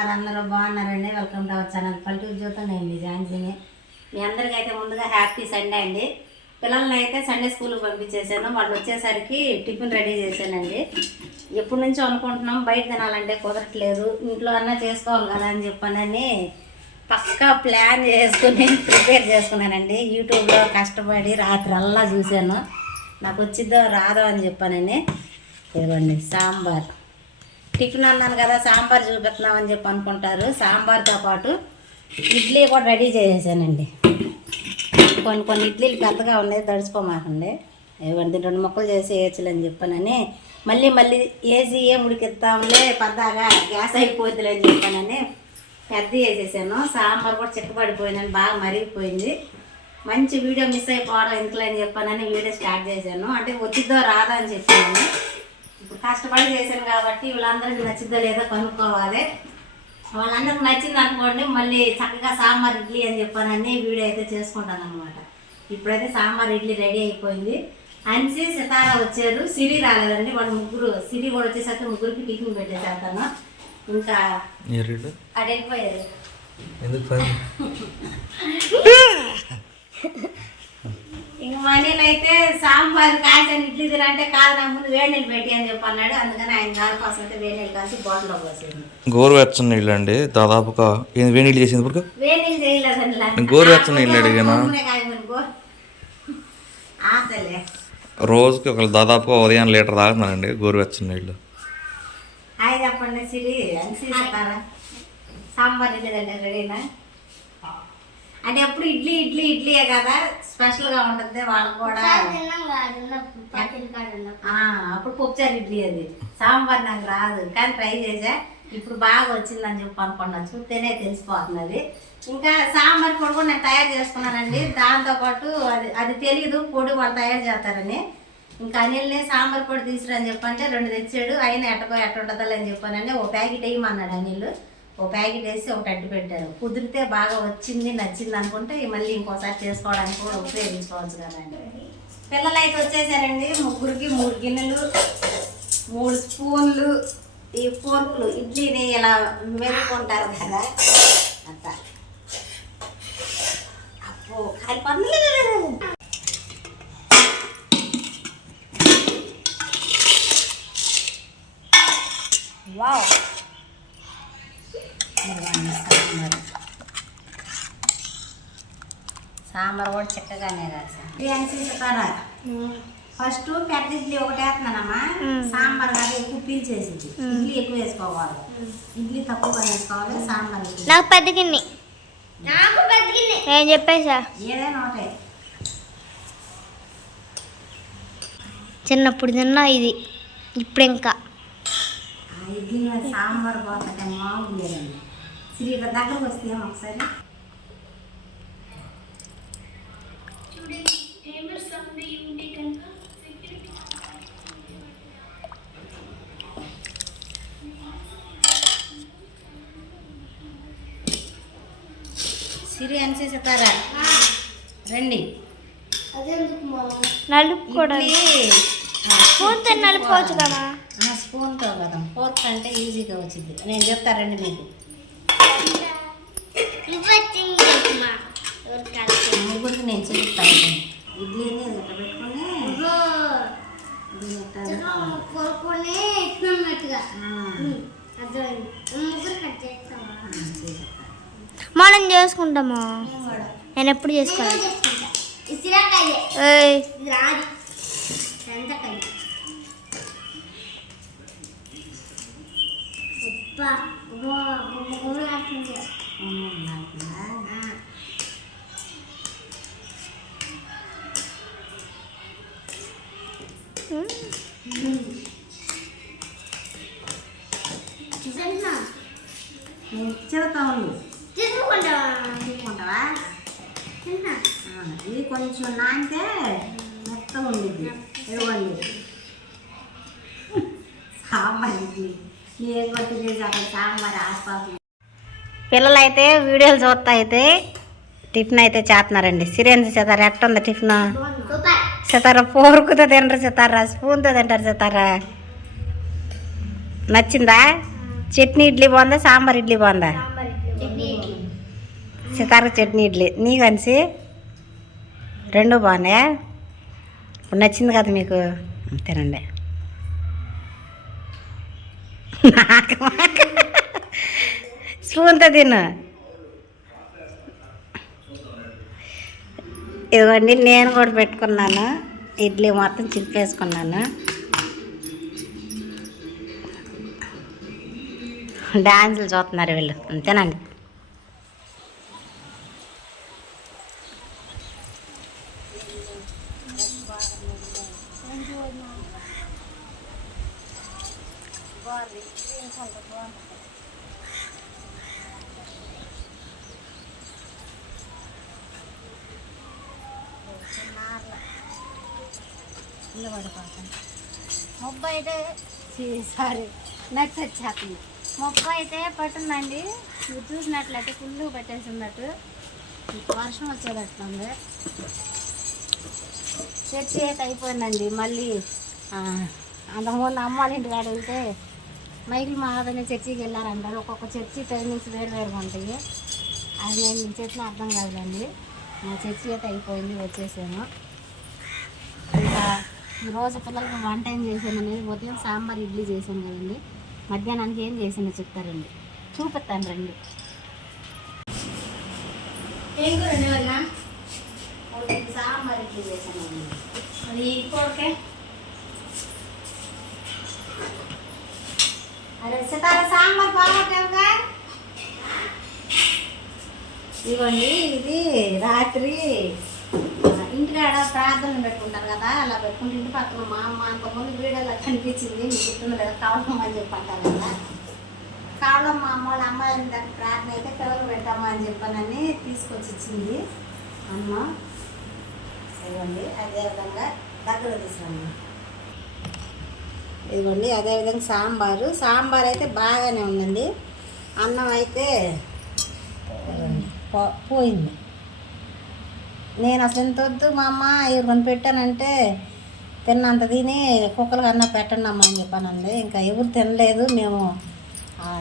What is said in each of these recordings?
ఉన్నారు? అందరూ బాగున్నారండి. వెల్కమ్ టు అవర్ ఛానల్ పల్లెటూరు జీవితం. నేను మీ ఝాన్సీని. మీ అందరికీ అయితే ముందుగా హ్యాపీ సండే అండి. పిల్లల్ని అయితే సండే స్కూల్కి పంపించేసాను. వాళ్ళు వచ్చేసరికి టిఫిన్ రెడీ చేశానండి. ఎప్పటి నుంచో అనుకుంటున్నాం బయట తినాలంటే కుదరట్లేదు, ఇంట్లో అన్నా చేసుకోవాలి కదా అని చెప్పానని పక్కా ప్లాన్ చేసుకుని ప్రిపేర్ చేసుకున్నానండి. యూట్యూబ్లో కష్టపడి రాత్రి అల్లా చూశాను, నాకు వచ్చిద్దో రాదో అని చెప్పానని. ఇదిగోండి సాంబార్. టిఫిన్ అన్నాను కదా సాంబార్ చూపిస్తున్నామని చెప్పి అనుకుంటారు. సాంబార్తో పాటు ఇడ్లీ కూడా రెడీ చేసేసానండి. కొన్ని ఇడ్లీలు పెద్దగా ఉన్నాయి, తడిచిపోమాకండి. ఇవ్వండి 2 ముక్కలు చేసి వేయచ్చులని చెప్పానని మళ్ళీ వేసి ఏం ఉడికిస్తాంలే పెద్దగా గ్యాస్ అయిపోద్దులే అని చెప్పానని పెద్ద వేసేసాను. సాంబార్ కూడా చిక్కబడిపోయిందని బాగా మరిగిపోయింది. మంచి వీడియో మిస్ అయిపోవడం ఎందుకులే అని చెప్పానని వీడియో స్టార్ట్ చేశాను. అంటే వచ్చిద్దో రాదా అని చెప్పాను. ఇప్పుడు కష్టపడి చేశాను కాబట్టి వీళ్ళందరికీ నచ్చిద్దో లేదో కనుక్కోవాలి. వాళ్ళందరికి నచ్చింది అనుకోండి మళ్ళీ చక్కగా సాంబార్ ఇడ్లీ అని చెప్పానని వీడియో అయితే చేసుకుంటాను అనమాట. ఇప్పుడైతే సాంబార్ ఇడ్లీ రెడీ అయిపోయింది. అన్సి సితారా వచ్చారు, సిరి రాలేదండి. వాళ్ళు ముగ్గురు, సిరి కూడా వచ్చేసరికి ముగ్గురికి టిఫిన్ పెట్టేసేస్తాను. ఇంకా అటు వెళ్ళిపోయారు. ఇంక మనీలు అయితే సాంబార్ కాల్చిన ఇడ్లీ తినంటే కాదు, నా ముందు వేడి నీళ్ళు పెట్టి అని చెప్పి అన్నాడు. అందుకని ఆయన గారి కోసం అయితే వేడి నీళ్ళు కాసి బాటిల్లో పోసేది. గోరువెచ్చని నీళ్ళు అండి, దాదాపుగా వేడి నీళ్ళు చేసింది. ఇప్పుడు వేడి నీళ్ళు చేయలేదండి, గోరువెచ్చని నీళ్ళు అడిగాను. రోజుకి దాదాపుగా ఉదయం లీటర్ తాగుతున్నానండి గోరువెచ్చని నీళ్ళు. హాయ్ చెప్పండి సిరి. అనిసిస్తారా సాంబార్ ఇడ్లీదండి రెడీనా? అంటే ఎప్పుడు ఇడ్లీయే కదా, స్పెషల్గా ఉంటుంది వాళ్ళకు కూడా. అప్పుడు పప్పుచారు ఇడ్లీ అది, సాంబార్ నాకు రాదు కానీ ట్రై చేసా. ఇప్పుడు బాగా వచ్చిందని చెప్పి అనుకున్నా, చూస్తేనే తెలిసిపోతున్నది. ఇంకా సాంబార్ పొడి కూడా నేను తయారు చేసుకున్నానండి. దాంతోపాటు అది తెలీదు పొడి వాళ్ళు తయారు చేస్తారని. ఇంకా అనిల్ని సాంబార్ పొడి తీసుకురని చెప్పంటే 2 తెచ్చాడు. అయినా ఎట్ట ఉంటుందా అని చెప్పానని ఓ ప్యాకెట్ వేయమన్నాడు అనిల్. ఓ ప్యాకెట్ వేసి ఒకటి అడ్డు పెట్టారు. కుదిరితే బాగా వచ్చింది నచ్చింది అనుకుంటే మళ్ళీ ఇంకోసారి చేసుకోవడానికి కూడా ఉపయోగించుకోవచ్చు కదండి. పిల్లలు అయితే వచ్చేసారండి. ముగ్గురికి 3 గిన్నెలు, 3 స్పూన్లు, ఈ ఫోర్కులు ఇడ్లీని ఇలా మెరుకుంటారు కదా అంత. అప్పు కాలిపోతుంది. వావ్, సాంబార్ కూడా చక్కగానే రాసారా. ఫస్ట్ పెద్ద ఇడ్లీ ఒకటి వేస్తున్నానమ్మా. సాంబార్ కదా ఎక్కువ పీల్చేసింది. ఇడ్లీ ఎక్కువ వేసుకోవాలి, ఇడ్లీ తక్కువగా వేసుకోవాలి. సాంబార్ నాకు పెద్ద గిన్నె, నేను చెప్పేసా. ఏదైనా ఒకటే. చిన్నప్పుడు తిన్నా ఇది, ఇప్పుడు ఇంకా ఇడ్లీ సాంబార్ బాగుంటే మామూలు లేదండి. శ్రీ దగ్గరకు వస్తే ఒకసారి సిరి అనిసేస్తారా రండి. నలుపుకోవడానికి స్పూన్తో నలుపుకోవచ్చు కదా. స్పూన్తో కదా, ఫోర్క్ అంటే ఈజీగా వచ్చింది. నేను చెప్తారండి మీకు. ముగ్గురికి నేను చూపిస్తాను. ఇడ్లీని ఎట్ట పెట్టుకుని మనం చేసుకుంటాము. నేను ఎప్పుడు చేసుకోవాలి. చిరతావులు తీసుకుంటావా? ఇది కొంచెం నానితే మెత్తగా ఉండేది. ఇవ్వండి సాంబార్ ఇడ్లీ ఏం కొట్టి చేసి అక్కడ సాంబార్ ఆస్పాసు. పిల్లలు అయితే వీడియోలు చూస్తా అయితే టిఫిన్ అయితే చేస్తున్నారండి. సిరేంద్ర సితారా ఎట్టుంది టిఫిన్? సితారా ఫోర్కుతో తింటారు, సితారా స్పూన్తో తింటారు. సితారా నచ్చిందా? చట్నీ ఇడ్లీ బాగుందా, సాంబార్ ఇడ్లీ బాగుందా? సితారకు చట్నీ ఇడ్లీ. నీ కనిసి రెండు బాగున్నాయా? ఇప్పుడు నచ్చింది కదా మీకు? తినండి. స్పూన్తో తిను. ఇదిగోండి నేను కూడా పెట్టుకున్నాను. ఇడ్లీ మొత్తం చిప్పేసుకున్నాను. డాన్సులు చూస్తున్నారు వీళ్ళు. అంతేనండి. ముప్పై అయితే సారీ నెట్ వచ్చేస్తుంది. 30 అయితే పట్టుందండి. మీరు చూసినట్లయితే ఫుల్ పెట్టేసి ఉన్నట్టు వర్షం వచ్చేటట్టుంది. చర్చి అయితే అయిపోయిందండి. మళ్ళీ అంతకుముందు అమ్మ వాళ్ళ ఇంటికాడ వెళ్తే మైకిల్ మహాదనే చర్చికి వెళ్ళారంటారు. ఒక్కొక్క చర్చి టైమింగ్స్ వేరువేరుగా ఉంటాయి. అది నేను చెప్పిన అర్థం కాదులేండి. మా చర్చి అయితే అయిపోయింది, వచ్చేసాను. ఇంకా ఈరోజు పిల్లలకి వంట ఏం చేసాను అనేది ఉదయం సాంబార్ ఇడ్లీ చేశాను కదండి. మధ్యాహ్నానికి ఏం చేసానో చెప్తారండి, చూపిస్తాను రండి. ఏం కూరండి వల్ల సాంబార్ ఇడ్లీ చేశాను. అది ఇంకోకే అరే సితార సాంబార్ బాగుంటావుగా. ఇవ్వండి, ఇది రాత్రి ఇంటికాడ ప్రార్థనలు పెట్టుకుంటారు కదా, అలా పెట్టుకుంటే ఇంటి పక్కన మా అమ్మ అంతకుముందు వీడియోలో కనిపించింది. మీకు గుర్తుంది లేదా? కావడం అని చెప్పి అంటారు కదా. కావడం మా అమ్మ వాళ్ళ అమ్మాయిల దగ్గర ప్రార్థన అయితే పిల్లలు పెట్టామా అని చెప్పానని తీసుకొచ్చి ఇచ్చింది అమ్మ. ఇవ్వండి, అదేవిధంగా దగ్గర తీసుకురామ్మ. ఇదిగోండి, అదేవిధంగా సాంబార్ అయితే బాగానే ఉందండి. అన్నం అయితే పోయింది. నేను అసలు ఎంత వద్దు మా అమ్మ ఎవరికొని పెట్టానంటే తిన్నంత తిని కుక్కలకు అన్నం పెట్టండి అమ్మ అని చెప్పానండి. ఇంకా ఎవరు తినలేదు. మేము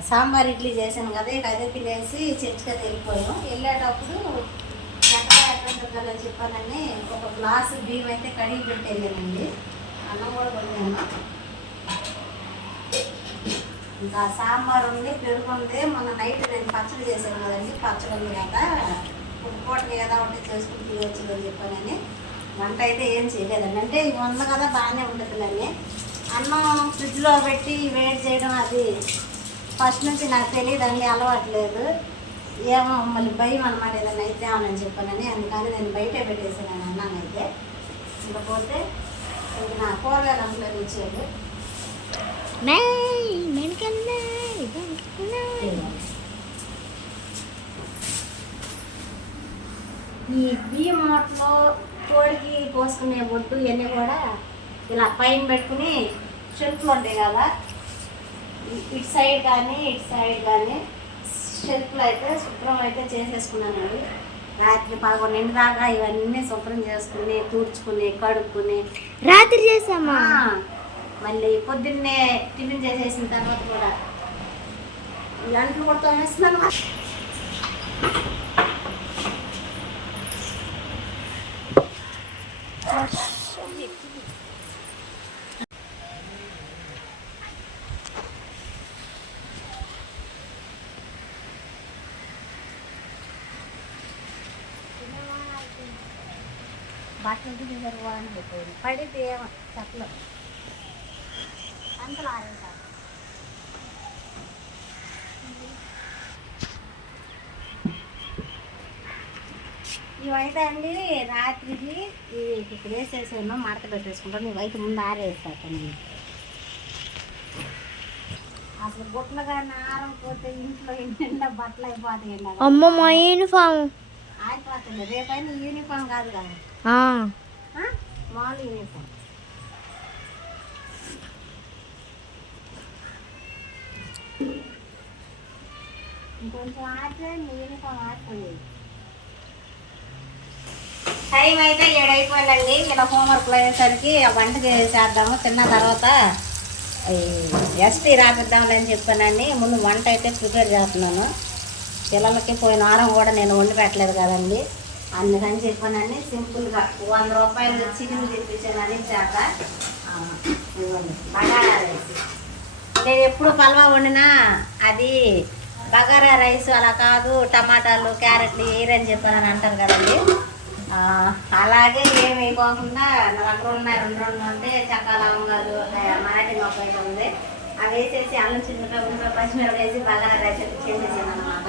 సాంబార్ ఇడ్లీ చేసాను కదా, ఇక అదే తినేసి చర్చికి వెళ్ళిపోయాం. వెళ్ళేటప్పుడు ఎక్కడ అని చెప్పానని ఒక గ్లాసు బియ్యం అయితే కడిగి పెట్టి వెళ్ళానండి. అన్నం కూడా వండాను. ఇంకా సాంబార్ ఉంది, పెరుగు ఉంది. మొన్న నైట్ నేను పచ్చడి చేశాను కదండి, పచ్చడి ఉంది కదా, పూటకి ఏదో ఒకటి చేసుకుని తీయవచ్చు అని చెప్పానని వంట అయితే ఏం చేయలేదండి. అంటే ఇవి ఉంది కదా బాగానే ఉంటుందిలేండి. అన్నం ఫ్రిడ్జ్లో పెట్టి వేడి చేయడం అది ఫస్ట్ నుంచి నాకు తెలియదండి, అలవాట్లేదు. ఏమో మళ్ళీ భయం అనమాట, ఏదైనా అయితే అని చెప్పానని. అందుకని నేను బయటే పెట్టేసాను అన్నాను. అయితే ఇంకపోతే ఇది నా కూరగాయలు అందులో ఇచ్చేది. ఈ బియ్యం మూటలో కోడికి పోసుకునే బొట్టు ఇవన్నీ కూడా ఇలా పైన పెట్టుకుని షెల్ఫ్లు ఉంటాయి కదా, ఇటు సైడ్ కానీ షెల్ఫ్లు అయితే శుభ్రం అయితే చేసేసుకున్నానండి. రాత్రి 11 దాకా ఇవన్నీ శుభ్రం చేసుకుని తుడుచుకుని కడుక్కుని రాత్రి చేసామా. మళ్ళీ పొద్దున్నే టిఫిన్ చేసేసిన తర్వాత కూడా ఈ అంట్లు కూడా తోమేస్తున్నాను. బట్టలు జరగాలని పెట్టేది పడితే ఏమో చెట్లు అంతలో ఆరేసారు. ఇవైతే అండి రాత్రికి ఇక్కడ వేసేసాను, మడత పెట్టేసుకుంటాను. ఇవైతే ముందు ఆరేస్తాను. అసలు గుట్లుగా నారం పోతే ఇంట్లో నిండా బట్టలు అయిపోతాయండి. అమ్మ మా యూనిఫామ్ అయిపోతుంది. రేపైనా యూనిఫామ్ కాదు కదా, మామూలు యూనిఫామ్. ఇంకొంచెం ఆడితే యూనిఫామ్ ఆడుతుంది. టైం అయితే 7 అయిపోయిందండి. ఇలా హోంవర్క్లు అయ్యేసరికి ఆ వంట చేసేద్దాము. తిన్న తర్వాత ఎస్టీ రాపిద్దాంలే అని చెప్పానని ముందు వంట అయితే ప్రిపేర్ చేస్తున్నాను. పిల్లలకి పోయిన వారం కూడా నేను వండి పెట్టలేదు కదండి, అందుకని చెప్పానని సింపుల్గా 100 రూపాయలు చికెన్ తెప్పించానని చేత బగారా రైస్. నేను ఎప్పుడు పల్వా వండినా అది బగారా రైస్ అలా కాదు, టమాటాలు క్యారెట్లు వేయరని చెప్పానని అంటారు కదండి. అలాగే ఏమి వేయకోకుండా నా దగ్గర ఉన్నాయి 2 అంటే చక్క లవంగాలు మరాఠీ మొక్క అయితే ఉంది, అవి వేసేసి అల్లం చిన్నగా పచ్చిమిరపకాయ వేసి బగారా రైస్ అయితే చేసేసాను అనమాట.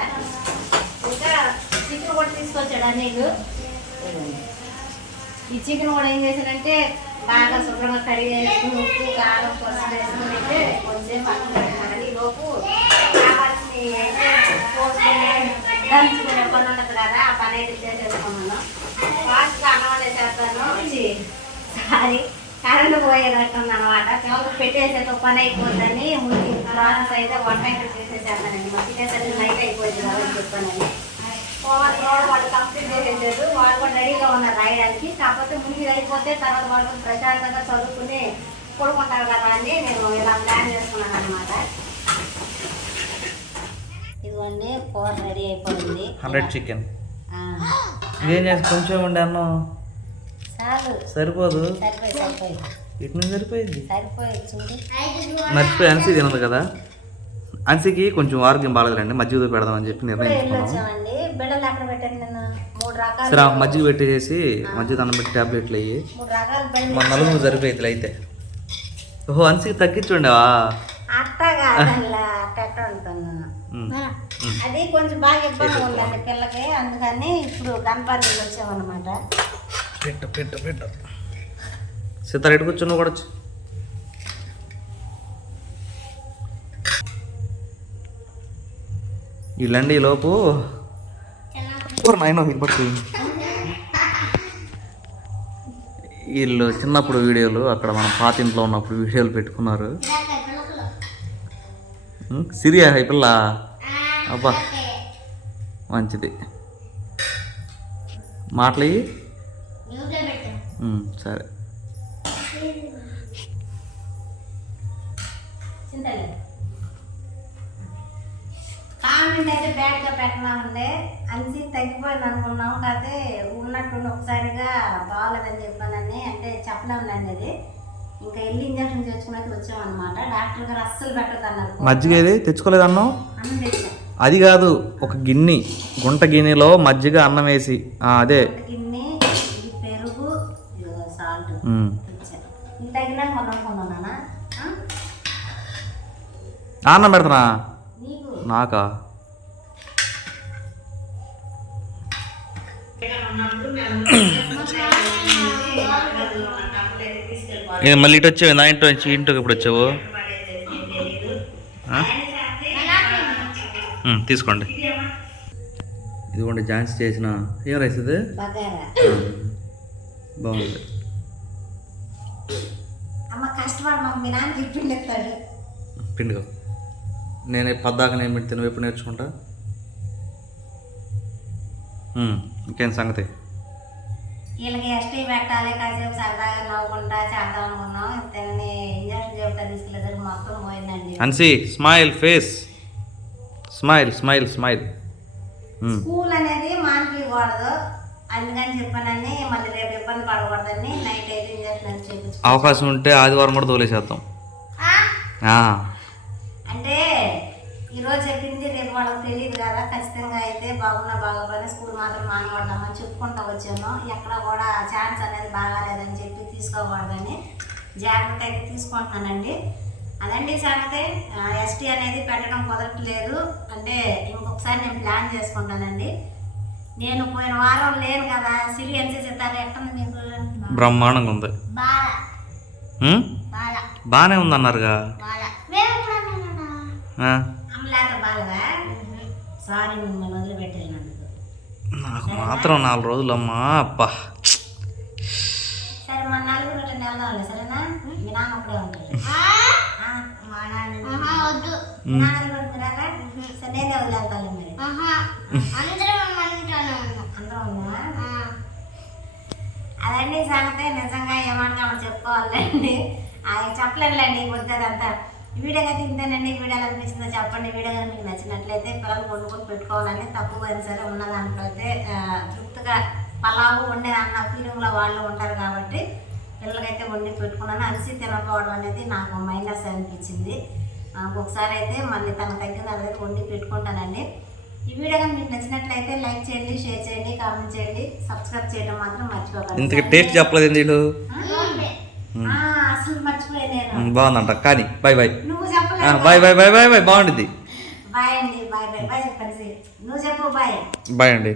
ఇంకా చికెన్ కూడా తీసుకొచ్చాడు నీళ్ళు. ఈ చికెన్ కూడా ఏం చేశానంటే బాగా శుభ్రంగా కడిగి వేసుకుని ఉప్పు కారం పసుపు వేసుకుని అయితే కొంచెం పక్కన పెట్టాను. ఈ లోపు కావాల్సి అయితే పోసుకుని దంచుకునే పని ఉంటుంది కదా, ఆ పని అయితే చేసేసుకున్నాను. ఫాస్ట్గా అన్నం చేస్తాను. సారీ కరెంట్ పోయేటట్టుంది అనమాట. పిల్లలు పెట్టేసేట పని అయిపోతుందని ముందు ప్రాసెస్ అయితే వంట అయితే చేసేసేస్తానండి. మా తినేసరికి నైట్ అయిపోయింది కదా అని చెప్పానని. వాళ్ళు కంప్లీట్ చేసేసారు, వాళ్ళు కూడా రెడీగా ఉన్నారు రాయడానికి. కాకపోతే ముందు అయిపోతే తర్వాత వాళ్ళు ప్రశాంతంగా చదువుకుని కొడుకుంటారు కదా అని నేను ఇలా ప్లాన్ చేసుకున్నాను అనమాట. ఇదిగోండి కూర రెడీ అయిపోయింది. 100 చికెన్ ఏం చేసి కొంచెం ఉండే అన్నం చాలు, సరిపోదు. సరిపోయి ఇటు నుంచి సరిపోయింది. చూడు. మర్చిపోయి అన్సీ తినదు కదా, అన్సీకి కొంచెం ఆరోగ్యం బాగలేదండి, మజ్జిగ పెడదామని చెప్పి నిర్ణయించుకున్నాం. వచ్చామండి బిడ్డలు అక్కడ పెట్టాను నేను 3 రకాలు. సరే మజ్జిగ పెట్టేసి మజ్జిగ దండం పెట్టి ట్యాబ్లెట్లు అయ్యి 3 రకాల బిడ్డలు మన నలుగురు సరిపోయింది అయితే. ఓహో అన్సీకి తగ్గించుండేవా? అట్టగా అట్ట ఉంటాను. అది కొంచెం బాగా ఇబ్బంది ఉందండి పిల్లకి, అందుకని ఇప్పుడు గణపతికి వచ్చామన్నమాట. పెట్ట సీతారు ఎటు కూర్చొని కూడా వచ్చి వీళ్ళండి ఈలోపు నాయన ఇది పట్టు. వీళ్ళు చిన్నప్పుడు వీడియోలు అక్కడ మన పాత ఇంట్లో ఉన్నప్పుడు వీడియోలు పెట్టుకున్నారు. సిరియా ఈ పిల్ల అబ్బా మంచిది మాటలు సరే. కామెంట్ అయితే బ్యాడ్గా పెట్టినామండి. అన్సీ తగ్గిపోయింది అనుకున్నాం, కాకపోతే ఉన్నట్టుండి ఒకసారిగా బాగాలేదని చెప్పానని అంటే చెప్పలేములేండి. అది ఇంకా వెళ్ళి ఇంజక్షన్ తెచ్చుకున్నట్టు వచ్చామన్నమాట. డాక్టర్ గారు అస్సలు పెట్టదు అన్నారు. మజ్జిగ ఏది తెచ్చుకోలేదన్నాం? అన్నం తెచ్చాం. అది కాదు, ఒక గిన్నె గుంట గిన్నెలో మజ్జిగ అన్నం వేసి అదే గిన్నె, ఇది పెరుగు, సాల్ట్ తెచ్చాను. ఇది తగినాక మనం అనుకున్నానా అన్నం పెడతానా నీకు నాకా? మళ్ళీ ఇటు వచ్చావు నా ఇంట్లో నుంచి ఇంటికి ఇప్పుడు వచ్చావు? తీసుకోండి. ఇదిగోండి ఝాన్సీ చేసిన ఏం రైస్ ఇది బాగుంది. పిండిగా నేను పద్దాక నేను పెట్టి తినవు ఎప్పుడు నేర్చుకుంటా. ఇంకేం సంగతి? వీళ్ళకి ఎస్టీ పెట్టాలి, కాసేపు సరదాగా నవ్వుకుంటా చేద్దాం అనుకున్నాం. తిని ఇంజక్షన్ చెబుతా తీసుకెళ్ళేసరికి మొత్తం పోయిందండి. అన్సీ smile face, smile smile smile. School అనేది మానిపించకూడదు, అందుకని చెప్పానని మళ్ళీ రేపు ఇబ్బంది పడకూడదని నైట్ అయితే ఇంజక్షన్ చేయించు. అవకాశం ఉంటే ఆదివారం కూడా తోలేసేద్దాం. అంటే ఈరోజు చెప్పింది రేపు వాళ్ళకి తెలియదు కదా, ఖచ్చితంగా అయితే బాగున్నా బాగోపోయినా స్కూల్ మాత్రం మానకూడదామని చెప్పుకుంటూ వచ్చాను. ఎక్కడ కూడా ఛాన్స్ అనేది బాగాలేదని చెప్పి తీసుకోకూడదని జాగ్రత్త అయితే తీసుకుంటున్నానండి. అదండి సంగతి. ఎస్టీ అనేది పెట్టడం కుదరట్లేదు, అంటే ఇంకొకసారి నేను ప్లాన్ చేసుకుంటానండి. నేను పోయిన వారం లేను కదా, సిరి ఎన్సీసీ ఎట్టుంది మీకు? బ్రహ్మాండంగా ఉంది, బాగానే ఉంది అన్నారుగా. అమ్మలేక బాగా సారీ మిమ్మల్ని వదిలిపెట్టేసినందుకు. నాకు మాత్రం 4 రోజులు అమ్మా అబ్బా. సరే మన 4 రోజులు వెళ్దాంలే, సరేనా? మీ నాన్న అప్పుడే ఉంటాడు. మా నాన్న పడుతున్నారా? సరే నేనే వదిలేస్తాను మరి. అందరూ ఉందా? అదండి సంగతి. నిజంగా ఏమంటే చెప్పుకోవాలండి. ఆయన చెప్పలేనులేండి వద్దదంతా. ఈ వీడియో అయితే ఇంతేనండి. వీడియో ఎలా అనిపించిందో చెప్పండి. వీడియో కానీ మీకు నచ్చినట్లయితే పిల్లలు వండుకొని పెట్టుకోవాలని తక్కువ అయినా సరే ఉన్న దాంట్లో అయితే తృప్తిగా పలావు వండే అన్న ఫీలింగ్లో వాళ్ళు ఉంటారు కాబట్టి పిల్లలకైతే వండి పెట్టుకున్నాను. అరిసి తినకపోవడం అనేది నాకు మైనస్ అనిపించింది. ఒకసారి అయితే మళ్ళీ తన తగ్గిన అయితే వండి పెట్టుకుంటానండి. ఈ వీడియో కానీ మీకు నచ్చినట్లయితే లైక్ చేయండి, షేర్ చేయండి, కామెంట్ చేయండి, సబ్స్క్రైబ్ చేయడం మాత్రం మర్చిపోకండి. ఇంతకు టేస్ట్ చెప్పలేదు వీళ్ళు. అసలు మర్చిపోయాను నేను. బాగుందంట కానీ బాయ్ బాయ్. నువ్వు చెప్పలేదు. Bye bye bye bye bye. బాగుంటుంది. బాయ్ అండి. బాయ్ బాయ్ బాయ్ చెప్పండి. నువ్వు చెప్పు బాయ్. బాయ్ అండి.